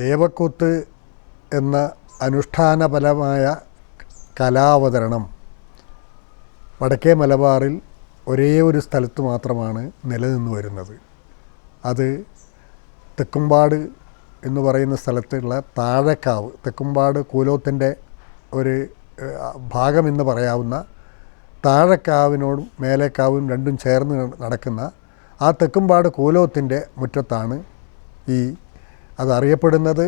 ദേവക്കൂത്ത് എന്ന അനുഷ്ഠാനപരമായ കലാവതരണം വടക്കേ മലബാറിൽ ഒരേ ഒരു സ്ഥലത്ത് മാത്രമാണ് നിലനിന്ന് വരുന്നത്. അത് തെക്കുംപാട് എന്ന് പറയുന്ന സ്ഥലത്തുള്ള താഴെക്കാവ്, തെക്കുംപാട് കൂലോത്തിൻ്റെ ഒരു ഭാഗമെന്ന് പറയാവുന്ന താഴെക്കാവിനോടും മേലേക്കാവും രണ്ടും ചേർന്ന് നടക്കുന്ന ആ തെക്കുംപാട് കൂലോത്തിൻ്റെ മുറ്റത്താണ് അതറിയപ്പെടുന്നത്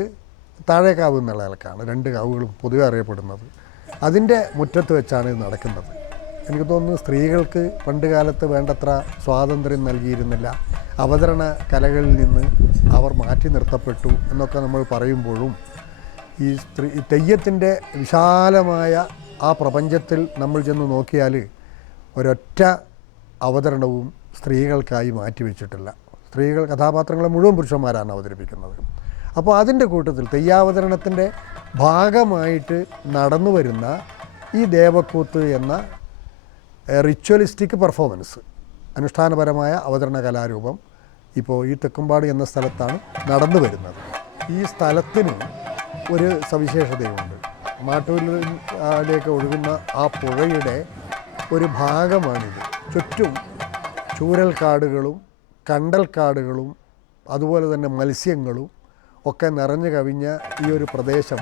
താഴേക്കാവ് എന്നുള്ള നിലക്കാണ്. രണ്ട് കാവുകളും പൊതുവെ അറിയപ്പെടുന്നത്. അതിൻ്റെ മുറ്റത്ത് വെച്ചാണ് ഇത് നടക്കുന്നത്. എനിക്ക് തോന്നുന്നു സ്ത്രീകൾക്ക് പണ്ട് കാലത്ത് വേണ്ടത്ര സ്വാതന്ത്ര്യം നൽകിയിരുന്നില്ല. അവതരണ കലകളിൽ നിന്ന് അവർ മാറ്റി നിർത്തപ്പെട്ടു എന്നൊക്കെ നമ്മൾ പറയുമ്പോഴും ഈ തെയ്യത്തിൻ്റെ വിശാലമായ ആ പ്രപഞ്ചത്തിൽ നമ്മൾ ചെന്ന് നോക്കിയാൽ ഒരൊറ്റ അവതരണവും സ്ത്രീകൾക്കായി മാറ്റിവെച്ചിട്ടില്ല. സ്ത്രീകൾ കഥാപാത്രങ്ങളെ മുഴുവൻ പുരുഷന്മാരാണ് അവതരിപ്പിക്കുന്നത്. അപ്പോൾ അതിൻ്റെ കൂട്ടത്തിൽ തെയ്യാവതരണത്തിൻ്റെ ഭാഗമായിട്ട് നടന്നു വരുന്ന ഈ ദേവക്കൂത്ത് എന്ന റിച്വലിസ്റ്റിക് പെർഫോമൻസ്, അനുഷ്ഠാനപരമായ അവതരണ കലാരൂപം ഇപ്പോൾ ഈ തെക്കുംപാട് എന്ന സ്ഥലത്താണ് നടന്നു വരുന്നത്. ഈ സ്ഥലത്തിന് ഒരു സവിശേഷതയുണ്ട്. മാട്ടൂരിലേക്ക് ഒഴുകുന്ന ആ പുഴയുടെ ഒരു ഭാഗമാണിത്. ചുറ്റും ചൂരൽക്കാടുകളും കണ്ടൽക്കാടുകളും അതുപോലെ തന്നെ മത്സ്യങ്ങളും ഒക്കെ നിറഞ്ഞു കവിഞ്ഞ ഈ ഒരു പ്രദേശം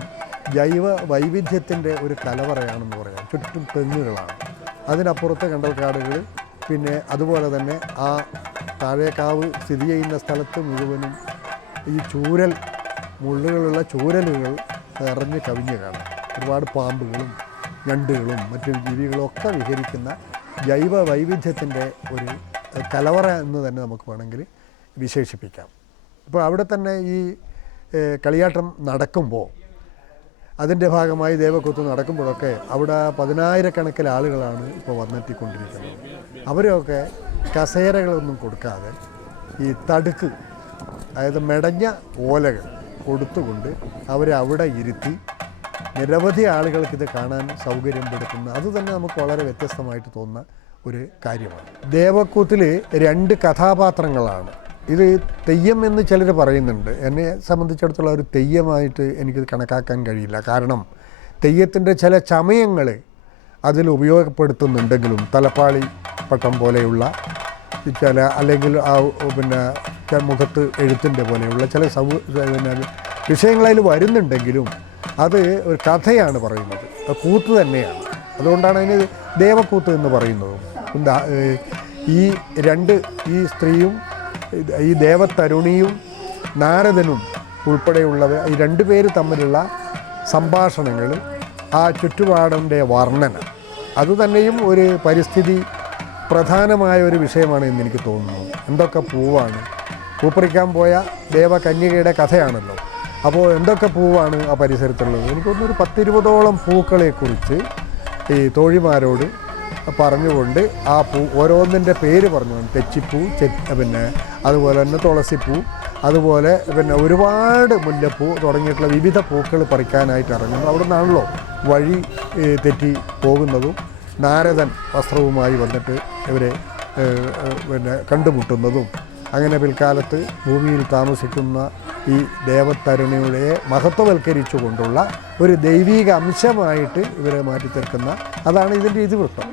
ജൈവ വൈവിധ്യത്തിൻ്റെ ഒരു കലവറയാണെന്ന് പറയാം. ചുറ്റും തെങ്ങുകളാണ്, അതിനപ്പുറത്ത് കണ്ടൽക്കാടുകൾ, പിന്നെ അതുപോലെ തന്നെ ആ താഴേക്കാവ് സ്ഥിതി ചെയ്യുന്ന സ്ഥലത്ത് മുഴുവനും ഈ ചൂരൽ മുള്ളുകളുള്ള ചൂരലുകൾ നിറഞ്ഞ് കവിഞ്ഞ് കാണാം. ഒരുപാട് പാമ്പുകളും ഞണ്ടുകളും മറ്റു ജീവികളും ഒക്കെ വിഹരിക്കുന്ന ജൈവ വൈവിധ്യത്തിൻ്റെ ഒരു കലവറ എന്ന് തന്നെ നമുക്ക് വേണമെങ്കിൽ വിശേഷിപ്പിക്കാം. ഇപ്പോൾ അവിടെ തന്നെ ഈ കളിയാട്ടം നടക്കുമ്പോൾ, അതിൻ്റെ ഭാഗമായി ദേവക്കൂത്ത് നടക്കുമ്പോഴൊക്കെ അവിടെ 10,000-കണക്കിന് ആളുകളാണ് ഇപ്പോൾ വന്നെത്തിക്കൊണ്ടിരിക്കുന്നത്. അവരൊക്കെ കസേരകളൊന്നും കൊടുക്കാതെ ഈ തടുക്ക്, അതായത് മെടഞ്ഞ ഓലകൾ കൊടുത്തുകൊണ്ട് അവരെ അവിടെ ഇരുത്തി നിരവധി ആളുകൾക്കിത് കാണാൻ സൗകര്യപ്പെടുത്തുന്ന, അതുതന്നെ നമുക്ക് വളരെ വ്യത്യസ്തമായിട്ട് തോന്നുന്ന ഒരു കാര്യമാണ്. ദേവക്കൂത്തിൽ 2 കഥാപാത്രങ്ങളാണ്. ഇത് തെയ്യം എന്ന് ചിലർ പറയുന്നുണ്ട്. എന്നെ സംബന്ധിച്ചിടത്തോളം ഒരു തെയ്യമായിട്ട് എനിക്കിത് കണക്കാക്കാൻ കഴിയില്ല. കാരണം തെയ്യത്തിൻ്റെ ചില ചമയങ്ങൾ അതിൽ ഉപയോഗപ്പെടുത്തുന്നുണ്ടെങ്കിലും തലപ്പാളി പട്ടം പോലെയുള്ള ചില, അല്ലെങ്കിൽ പിന്നെ മുഖത്ത് എഴുത്തിൻ്റെ പോലെയുള്ള ചില വിഷയങ്ങളതിൽ വരുന്നുണ്ടെങ്കിലും അത് ഒരു കഥയാണ് പറയുന്നത്, കൂത്ത് തന്നെയാണ്. അതുകൊണ്ടാണ് അതിന് ദേവക്കൂത്ത് എന്ന് പറയുന്നതും. ഈ സ്ത്രീയും ഈ ദേവതരുണിയും നാരദനും ഉൾപ്പെടെയുള്ളവ, ഈ 2 പേര് തമ്മിലുള്ള സംഭാഷണങ്ങൾ, ആ ചുറ്റുപാടിൻ്റെ വർണ്ണന, അതുതന്നെയും ഒരു പരിസ്ഥിതി പ്രധാനമായ ഒരു വിഷയമാണ് എന്ന് എനിക്ക് തോന്നുന്നു. എന്തൊക്കെ പൂവാണ്, പൂപ്പറിക്കാൻ പോയ ദേവകന്യകയുടെ കഥയാണല്ലോ. അപ്പോൾ എന്തൊക്കെ പൂവാണ് ആ പരിസരത്തുള്ളത്? എനിക്ക് തോന്നുന്നു ഒരു 10-20ഓളം പൂക്കളെക്കുറിച്ച് ഈ തോഴിമാരോട് പറഞ്ഞുകൊണ്ട് ആ ഓരോന്നിൻ്റെ പേര് പറഞ്ഞുകൊണ്ട്, തെച്ചിപ്പൂ, പിന്നെ അതുപോലെ തന്നെ തുളസിപ്പൂ, അതുപോലെ പിന്നെ ഒരുപാട് മുല്ലപ്പൂ തുടങ്ങിയിട്ടുള്ള വിവിധ പൂക്കൾ പറിക്കാനായിട്ട് ഇറങ്ങുന്നു. അവിടെ നിന്നാണല്ലോ വഴി തെറ്റി പോകുന്നതും നാരദൻ വസ്ത്രവുമായി വന്നിട്ട് ഇവരെ കണ്ടുമുട്ടുന്നതും അങ്ങനെ പിൽക്കാലത്ത് ഭൂമിയിൽ താമസിക്കുന്ന ഈ ദേവതരുണിയുടെ മഹത്വവൽക്കരിച്ചുകൊണ്ടുള്ള ഒരു ദൈവീക അംശമായിട്ട് ഇവരെ മാറ്റിത്തീർക്കുന്ന അതാണ് ഇതിൻ്റെ ഇതിവൃത്തം.